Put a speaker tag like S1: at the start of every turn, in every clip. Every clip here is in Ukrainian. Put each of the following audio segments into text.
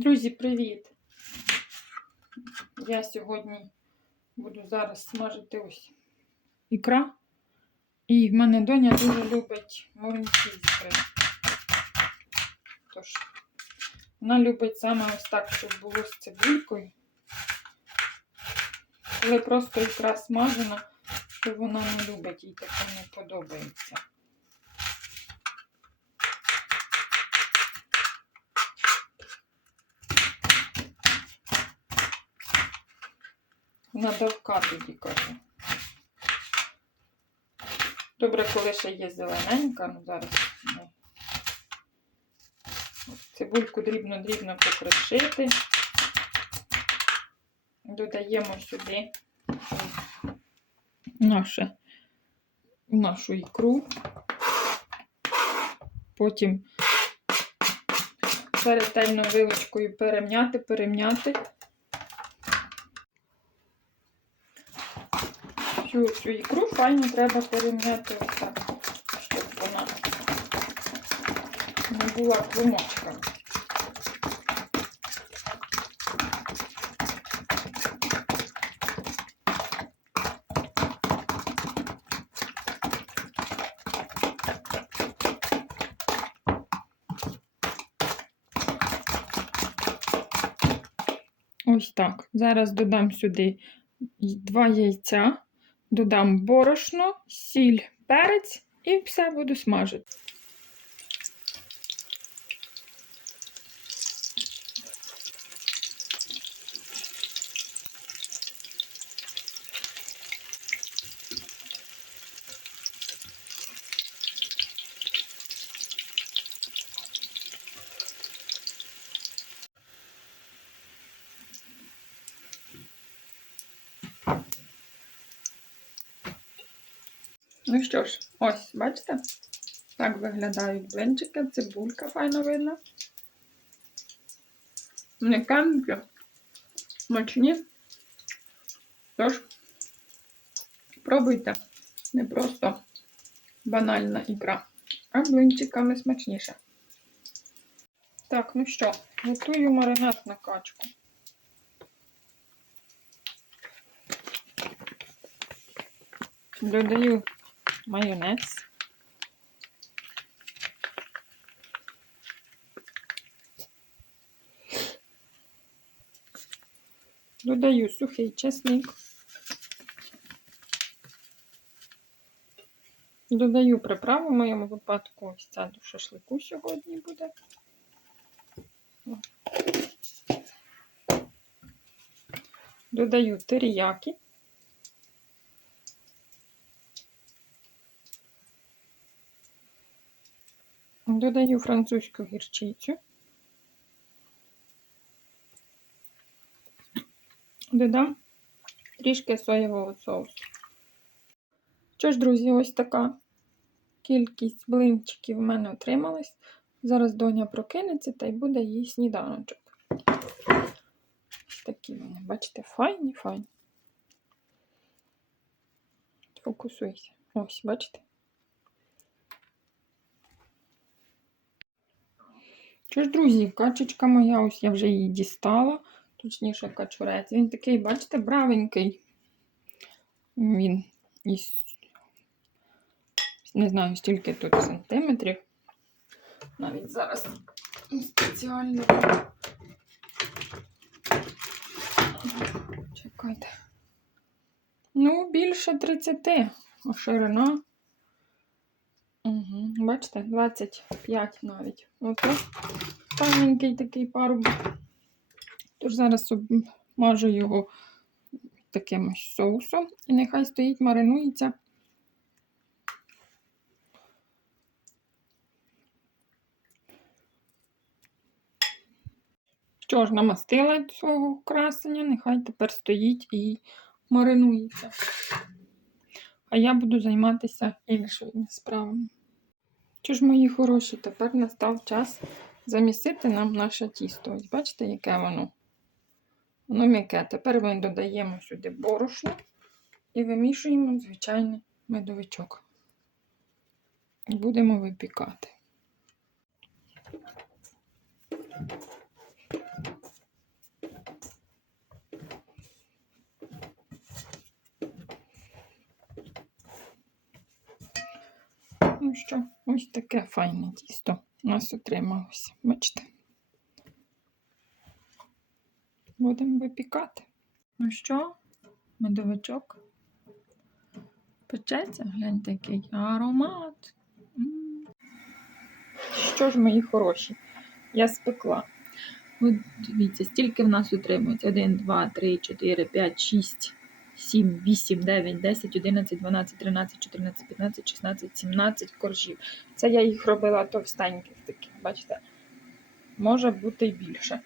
S1: Друзі, привіт! Я сьогодні буду зараз смажити ось ікра. І в мене доня дуже любить моринці з ікри. Тож, вона любить саме ось так, щоб було з цибулькою. Коли просто ікра смажена, то вона не любить, їй таке не подобається. Вона давка тоді каже. Добре, коли ще є зелененька, ну зараз. Ну. Цибульку дрібно-дрібно покришити. Додаємо сюди наше, нашу ікру. Потім перетельно вилочкою перемняти, перемняти. Цю, цю ікру файно треба перемняти ось так, щоб вона не була клумочками. Ось так. Зараз додам сюди два яйця, додам борошно, сіль, перець і все буду смажити. Ну що ж, ось, бачите? Так виглядають блинчики, цибулька файно видно. М'якенькі, смачні. Тож, пробуйте. Не просто банальна ікра, а блинчиками смачніше. Так, ну що, готую маринад на качку. Додаю майонез. Додаю сухий чесник. Додаю приправу в моєму випадку ось ця до шашлику сьогодні буде. Додаю теріяки. Додаю французьку гірчицю. Додам трішки соєвого соусу. Що ж, друзі, ось така кількість блинчиків в мене отрималась. Зараз доня прокинеться та й буде їй сніданочок. Ось такі вони, бачите, файні, файні. Фокусуйся. Ось, бачите? Що ж, друзі, качечка моя, ось я вже її дістала, точніше качурець. Він такий, бачите, бравенький. Він із, не знаю, стільки тут сантиметрів. Навіть зараз спеціально. Чекайте. Ну, більше 30, а ширина. Бачите, 25 навіть. Ото певненький такий парубок. Тож зараз обмажу його таким соусом і нехай стоїть, маринується. Що ж, намастила свого красення, нехай тепер стоїть і маринується. А я буду займатися іншими справами. Що ж, мої хороші, тепер настав час замісити нам наше тісто. Ось бачите, яке воно? Воно м'яке. Тепер ми додаємо сюди борошно і вимішуємо звичайний медовичок. І будемо випікати. Що, ось таке файне тісто у нас отрималося. Бачите? Будемо випікати. Ну що, медовичок? Печеться, гляньте, який аромат. М. Що ж, мої хороші, я спекла. От дивіться, стільки в нас утримується. 1, 2, 3, 4, 5, 6, 7, 8, 9, 10, 11, 12, 13, 14, 15, 16, 17 коржів. Це я їх робила товстеньких таких, бачите? Може бути й більше.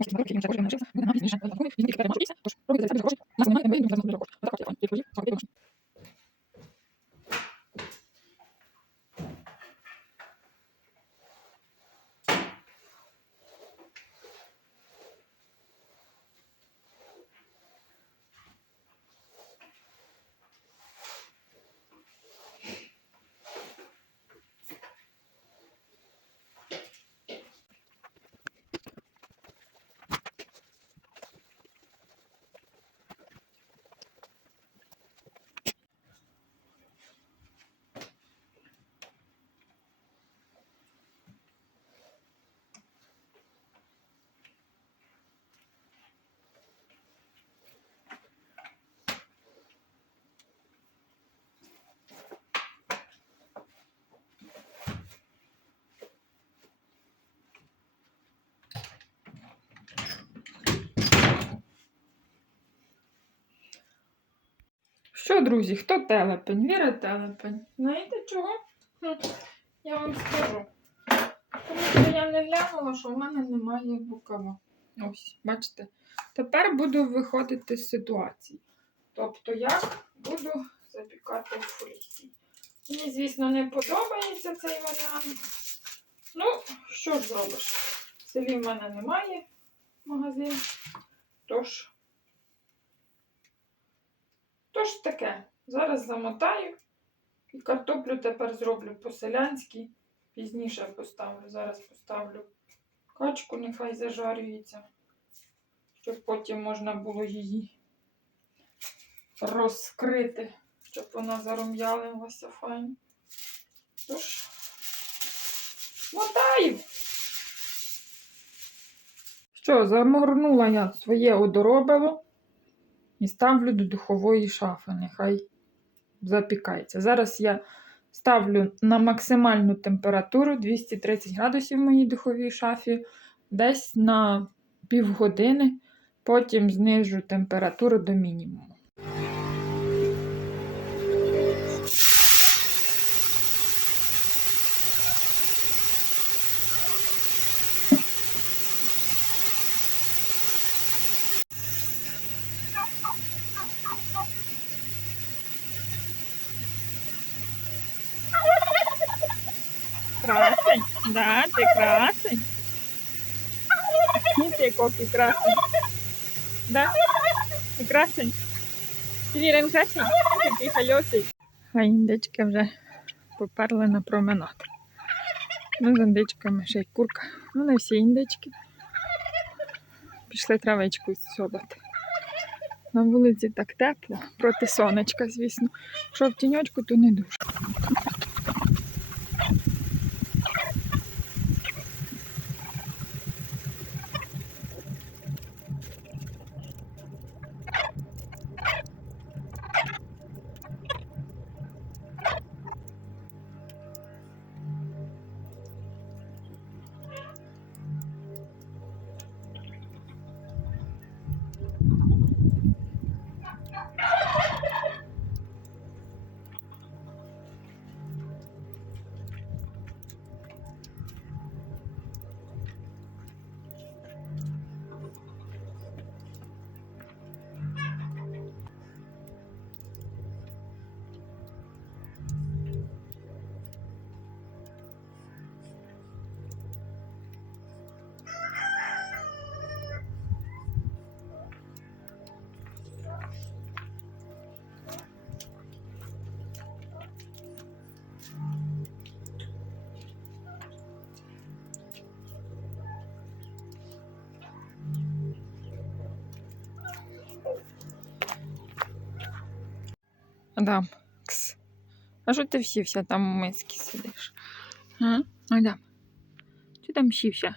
S1: Що їм робити, іншого навчився, буде нам пізніше. Він тільки може після, тож робити для себе гроші. Нас немає, ми будемо заробити гроші. Отак, от, тільки тільки гроші. Що, друзі, хто телепень? Віра телепень. Знаєте чого? Хм, Я вам скажу. Тому що я не глянула, що в мене немає рукава. Ось, бачите. Тепер буду виходити з ситуації. Тобто, як буду запікати в. Мені, звісно, не подобається цей варіант. Ну, що ж зробиш? В селі в мене немає магазин. Тож. Тож таке, зараз замотаю і картоплю тепер зроблю по-селянськи. Пізніше поставлю. Зараз поставлю качку, нехай зажарюється, щоб потім можна було її розкрити, щоб вона зарум'ялилася файно. Тож, мотаю. Що, заморнула я своє одоробило і ставлю до духової шафи. Нехай запікається. Зараз я ставлю на максимальну температуру 230 градусів в моїй духовій шафі, десь на півгодини, потім знижу температуру до мінімуму. Красень, да, ти красень. І ти красень. Да? Ти красень. Вірен красний, такий хальосий. А індички вже поперли на променад. Ну, з індичками ще й курка. Ну, не всі індички. Пішли травичку сьобати. На вулиці так тепло, проти сонечка, звісно. Що в тіньочку, то не дуже. Адам, кс. А що ти всівся там у мисці сидиш? А? Адам, ти там сівся?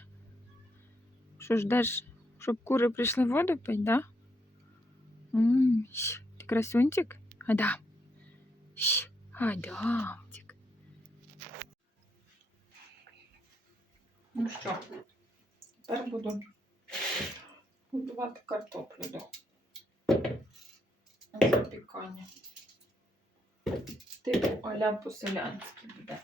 S1: Що ждеш, щоб кури прийшли воду пить, да? М, щ, Ти красунчик? Адам. Щ, Адамчик. Ну що, тепер буду готувати картоплю до запікання. Типу аля по-селянськи буде.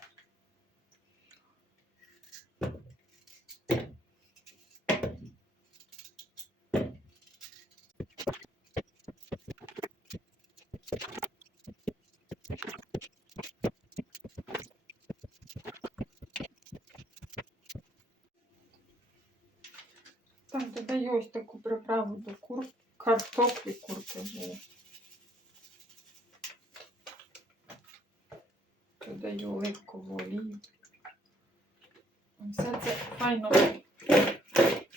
S1: Так, додаю ось таку приправу до кур... картоплі курки Додаю оливкову олію. Все це файно.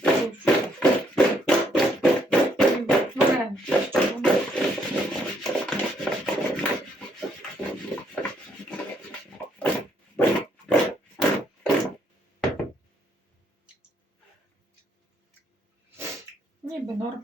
S1: тушую. І вареники, щоб воно Ніби норм.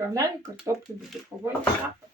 S1: Відправляю картоплю до духової шафи.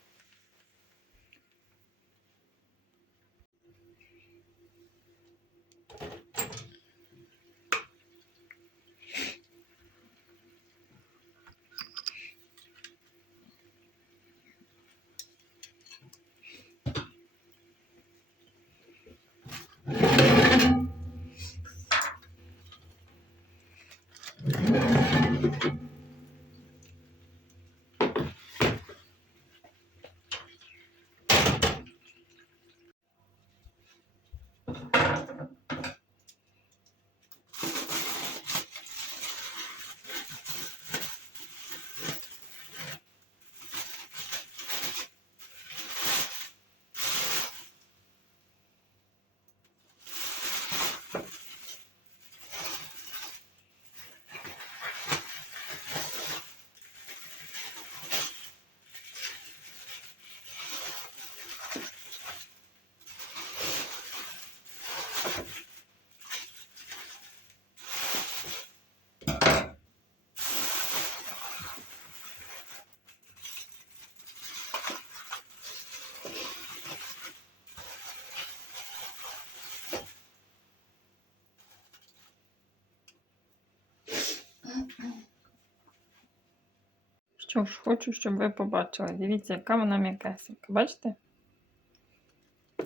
S1: Що хочу, щоб ви побачили. Дивіться, яка вона м'якесенька. Бачите?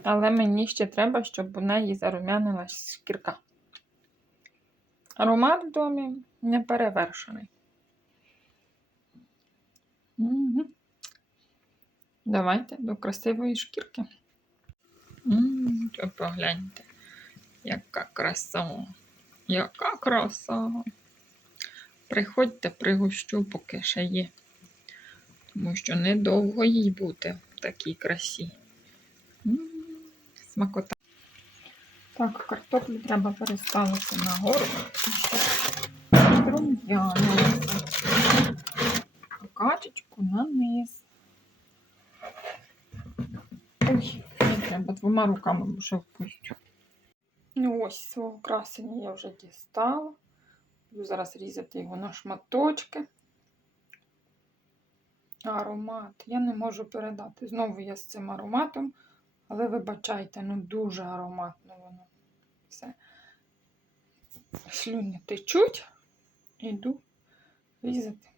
S1: Але мені ще треба, щоб у неї зарум'янилась шкірка. Аромат в домі не перевершений. Мгм. Давайте до красивої шкірки. М, Погляньте, яка краса. Яка краса. Приходьте, пригощу, поки ще є. Тому що недовго їй бути в такій красі. Смакота. Так, картоплю треба переставити нагору. Рум'янилося. А качечку на низ. Ой, треба двома руками ще впустю. Ну ось свого красення я вже дістала. Буду зараз різати його на шматочки. Аромат. Я не можу передати. Знову я з цим ароматом, але вибачайте, ну дуже ароматно воно. Все. Слюни течуть. Іду різати.